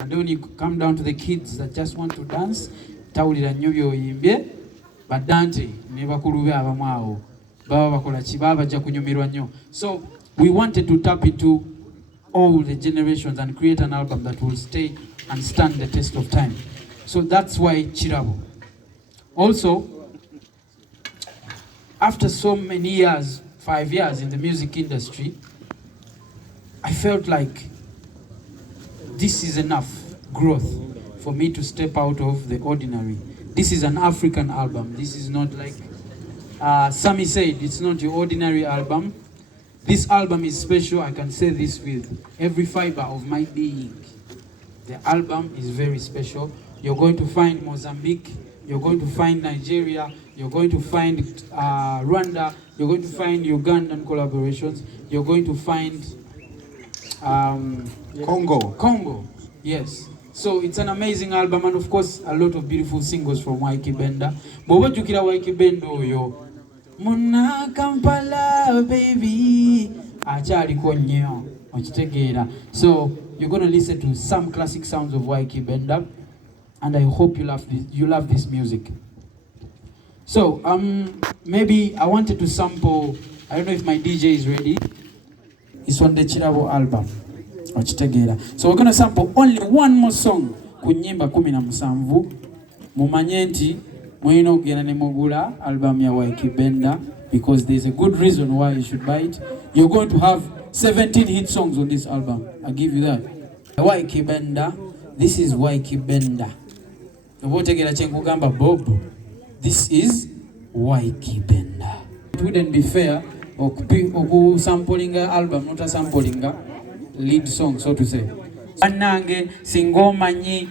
And then you come down to the kids that just want to dance, tawulira nnyo by'oyimbye, baddante ne bakulu be abamu awo baba bakola ki baba bajja kunyumirwa nnyo. So we wanted to tap into all the generations and create an album that will stay and stand the test of time. So that's why Kirabo. Also, after so many years, 5 years in the music industry, I felt like this is enough growth for me to step out of the ordinary. This is an African album. This is not like Sammy said, it's not your ordinary album. This album is special. I can say this with every fiber of my being. The album is very special. You're going to find Mozambique, you're going to find Nigeria, you're going to find Rwanda, you're going to find Ugandan collaborations, you're going to find Congo, yes. So it's an amazing album, and of course a lot of beautiful singles from Wyclef Benda. Bwoba jukira Wyclef Benda oyo Muna Kampala baby achariko nnyo okitegeera. So you're going to listen to some classic sounds of Wyclef Benda, and I hope you love this music. So maybe I wanted to sample, I don't know if my DJ is ready. It's on the Kirabo album. So we're going to sample only one more song ku nnyimba 17 mumanye nti mwino kugenda ne mugula album ya Wyclef Benda, because there's a good reason why you should buy it. You're going to have 17 hit songs on this album. I'll give you that. Wyclef Benda, this is Wyclef Benda. Obotegera kyenkugamba Bob, this is Wyclef Benda. It wouldn't be fair sampling album, not a sampling lead song, so to say. Anange singomanyi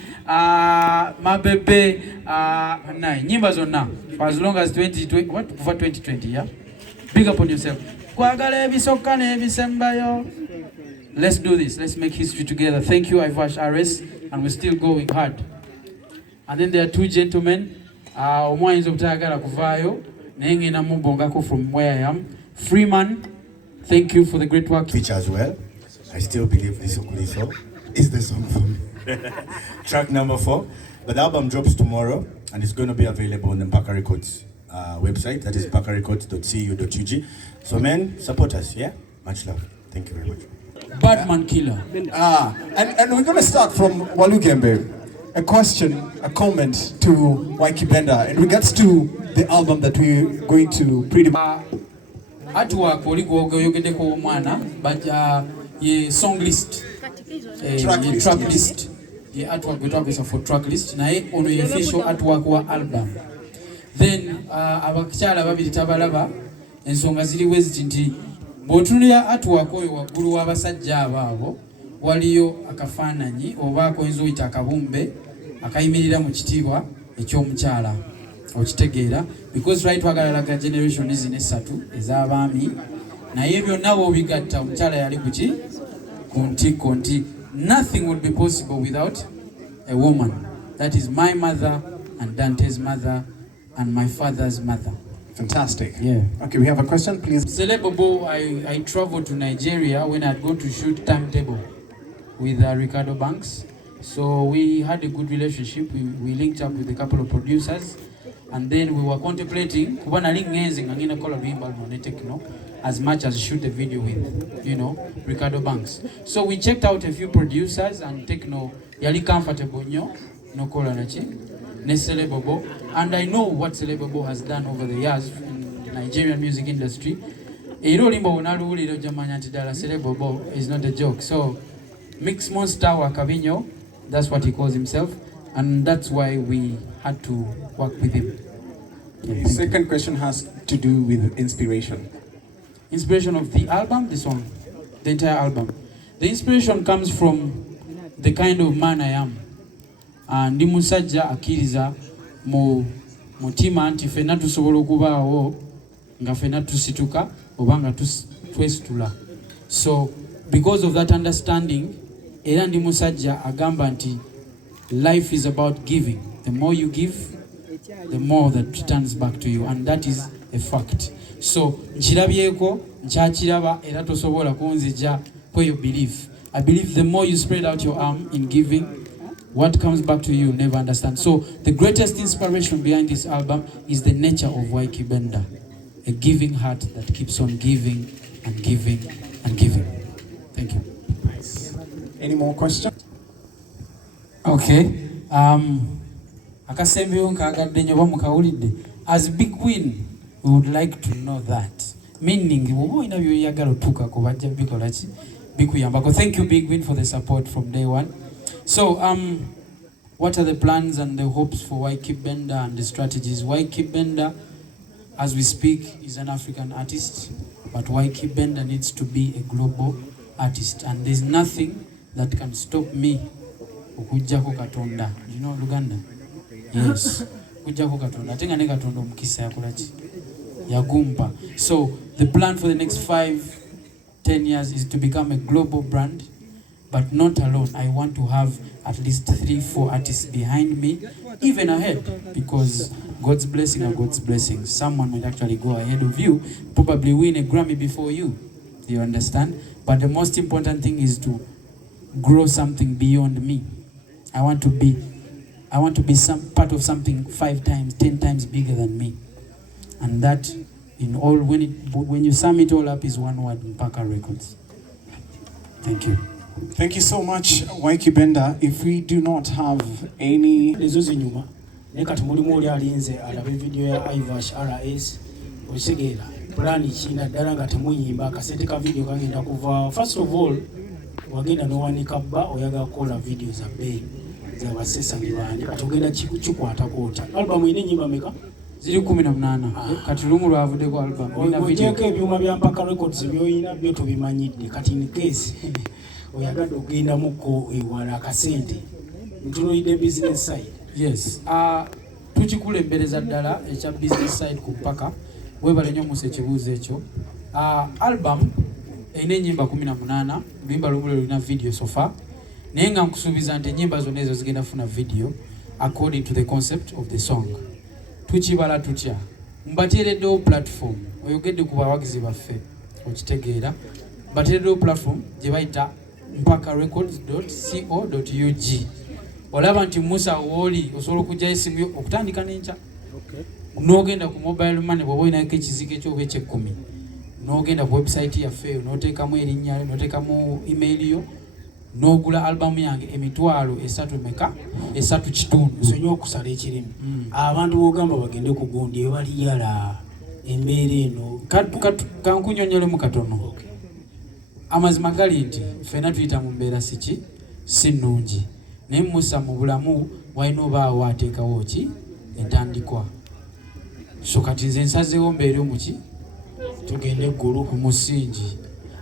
mabebe na nyimba zonna for as long as 2020, what for 2020, yeah. Big up on yourself. Kwagala ebisoka n'ebisembayo. Let's do this. Let's make history together. Thank you, Ivash RS, and we're still going hard. And then there are two gentlemen. Omwayinza obutayagala kuvaayo naye ngenda mubongako from where I am. Freeman, thank you for the great work. Which as well, I still believe this Okuliso is the song for me. Track number 4. But the album drops tomorrow, and it's going to be available on the Mpaka Records website. That is mpakarecords.cu.ug. So men, support us, yeah? Much love. Thank you very much. Badman Killer. And we're going to start from Walugembe. A question, a comment to Wyclef Benda in regards to the album that we're going to pretty much. Artwork oligogedeko omwana but ye song list, track list. Ye artwork we talk for track list naye ono ye official artwork wa album. Then abakyala babiri tabalaba ensonga ziri wezi nti bw'otunulira artwork oyo waggulu w'abasajja abo waliyo akafaananyi oba akoyinza oyita akabumbe akayimirira mu kitiibwa eky'omukyala okitegeera, because right twagala generation zino esatu ez'abaami naye byonna bw'obigatta omukyala yali kuki ku nti. Nothing would be possible without a woman. That is my mother and Dante's mother and my father's mother. Fantastic. Yeah. Okay, we have a question, please. Celebobo, I traveled to Nigeria when I had gone to shoot Timetable with Ricardo Banks. So we had a good relationship. We linked up with a couple of producers, and then we were contemplating as much as shoot a video with, Ricardo Banks. So we checked out a few producers, and Techno yali comfortable no kola nachi ne Celebobo, and I know what Celebobo has done over the years in the Nigerian music industry. Celebobo is not a joke. So Mix Monster wa Kabinyo, that's what he calls himself, and that's why we had to work with him. The second question has to do with inspiration. Inspiration of the album, the song, the entire album. The inspiration comes from the kind of man I am. Ndi musajja akiriza mu mutima nti fena tusobola okubaawo nga fena tusituka oba nga twesitula. So because of that understanding, era ndi musajja agamba nti life is about giving. The more you give, the more that returns back to you, and that is a fact. So nkirabyeko nkyakiraba era tosobola kunzija kwe you believe. I believe the more you spread out your arm in giving, what comes back to you, never understand. So the greatest inspiration behind this album is the nature of Waiki Benda, a giving heart that keeps on giving and giving and giving. Thank you. Any more questions? Okay. Akasembeyo nkagadde nyo bamukawulidde. As Big Win, we would like to know that. Meaning, bwoba olina byoyagala otuukako bajja bikola ki bikuyambako. Thank you Big Win for the support from day one. So, what are the plans and the hopes for Waiki Benda and the strategies? Waiki Benda, as we speak, is an African artist, but Waiki Benda needs to be a global artist, and there's nothing that can stop me. Okujjako Katonda. You know Luganda? Yes. Okujjako Katonda. Atenga ne Katonda omukisa yakola ki? Yagumpa. So the plan for the next 5-10 years is to become a global brand, but not alone. I want to have at least 3-4 artists behind me, even ahead, because God's blessing are God's blessings. Someone might actually go ahead of you, probably win a Grammy before you. Do you understand? But the most important thing is to grow something beyond me. I want to be some part of something 5 times, 10 times bigger than me. And that in all, when you sum it all up, is one word: Mpaka Records. Thank you. Thank you so much, Waiki Benda. If we do not have any... Lezo zinyuma, nekati mulimu oli alinze alabe video ya Ivash RS, okisegeera plani kina ddala nga temuyimba akasente ka video kagenda kuva. First of all, wagenda n'owanika bba oyagala kukola video za bbeeyi z'abasesangirwani, kati ogenda kikwatako otya. Album ine nyimba meka? Ziri 18. Kati lumu lwavuddeko album. Ogyeko ebyuma bya Mpaka Records by'olina byo tubimanyidde. Kati in case oyagadde ogendamuko ewala akasente ntunuulidde business side. Yes. Tukikulembereza ddala ekya business side ku Mpaka. Webale nnyo Musa ekibuuzo ekyo. Album erina ennyimba 18. Luyimba lumu lulina video so far. Naye nga nkusuubiza nti ennyimba zonna ezo zigenda funa video according to the concept of the song. Tukibala tutya. Mbateereddewo platform. Oyogedde ku bawagizi baffe okitegeera. Mbateereddewo platform gye bayita mpakarecords.co.ug. Olaba nti Musa wooli osobola okugyayo essimu yo okutandika n'enkya. N'ogenda ku mobile money bw'oba olinako ekizigo ekyoba eky'10. N'ogenda ku website yaffe eyo n'oteekamu erinnya lyo, n'oteekamu email yo, n'ogula album yange $3 meka? 3.5. Nsonyiwa okusala ekirimu. Abantu b'ogamba bagende ku gundi ebali yala embeera eno. Kankunyonyolemu katono. Amazima gali nti ffenna tuyita mu mbeera si nnungi. Naye Musa mu bulamu walina obaawo ateekawo ki entandikwa. So kati nze nsazeewo mbeere omuki tugende eggulu ku musingi.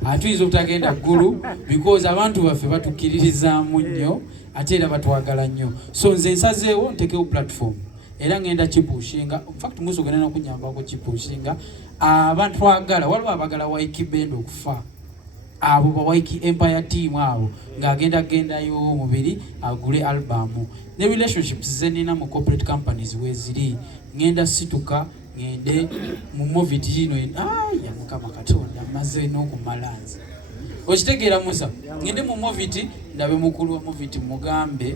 Atuyinza obutagenda ggulu because abantu baffe batukkiririzaamu nnyo ate era batwagala nnyo. So nze nsazeewo ntekewo platform era ngenda kipushinga. In fact Musa ogenda n'okunyambako kipushinga. Abantu twagala, waliwo abagala Waiki Benda okufa. Abo ba Waiki Empire team abo ng'agendayo mubiri agule albumu. Ne relationships ze nina mu corporate companies weziri ngenda situka ngende mu movie tino ya Mukama Katonda maze n'okumalanza. Okitegeera Musa, ngende mu movie ndabe mukulu wa movie mugambe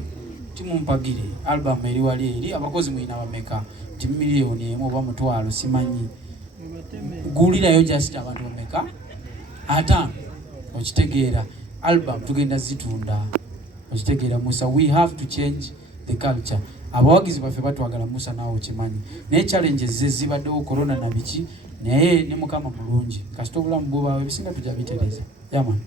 timumpagire album eri wali eri abakozi mwina bameka ti $1 million oba $1,000 simanyi. Gulirayo just abantu bameka 5. Okitegeera album tugenda zitunda. Okitegeera Musa, we have to change the culture. Abawagizi baffe batwagala Musa naawe okimanyi. Naye challenges ze zibaddewo corona na biki, naye ne Mukama mulungi. Kasita obulamu bw'obaawo ebisinga tujja bitereza. Yaman.